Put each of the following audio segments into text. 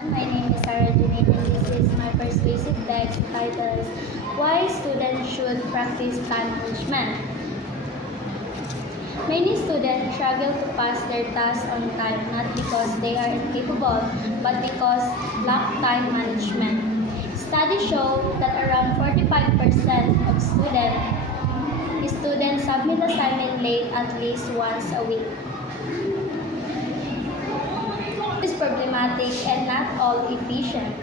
My name is Sarah Junaid and this is my persuasive text titled Why Students Should Practice Time Management. Many students struggle to pass their tasks on time not because they are incapable but because lack time management. Studies show that around 45% of students submit assignment late at least once a week. Is problematic and not all efficient.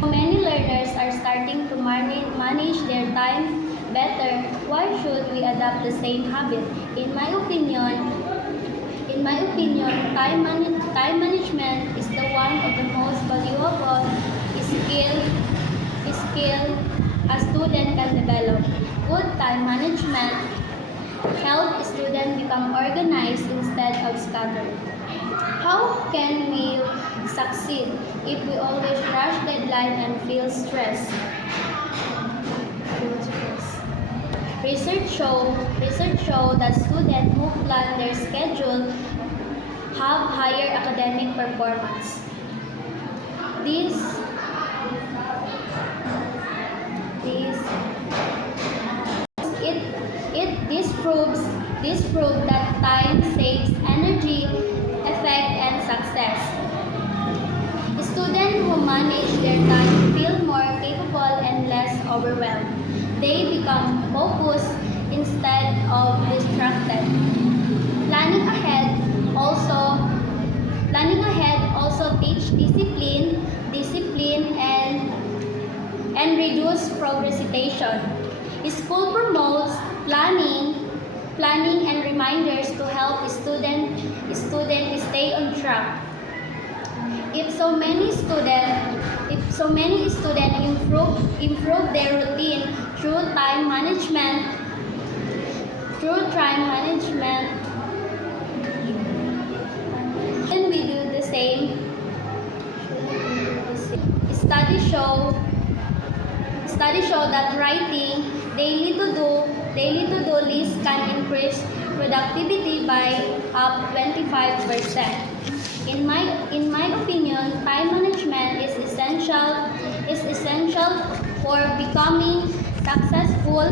Many learners are starting to manage their time better. Why should we adopt the same habit? In my opinion, time management is the one of the most valuable skill a student can develop. Good time management help students become organized instead of scattered. How can we succeed if we always rush deadline and feel stressed? Research show that students who plan their schedule have higher academic performance. This proves that time saves energy, effect, and success. Students who manage their time feel more capable and less overwhelmed. They become focused instead of distracted. Planning ahead also teach discipline and reduce procrastination. School promotes planning and reminders to help students stay on track. If so many students improve their routine through time management, then we do the same. Studies show that writing daily to-do list can increase productivity by up 25%. In my opinion, time management is essential for becoming successful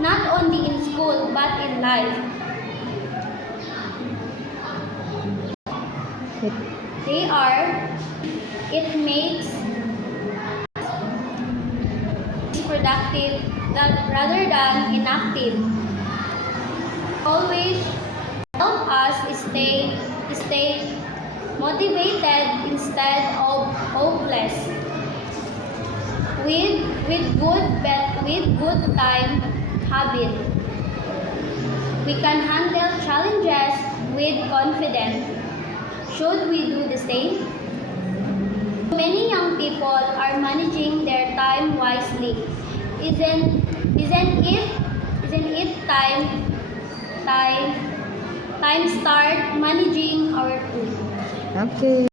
not only in school but in life. It makes productive rather than inactive. Always help us stay motivated instead of hopeless. With good time habit, we can handle challenges with confidence. Should we do the same? Many young people are managing their time wisely. Isn't it time start managing our tools? Okay.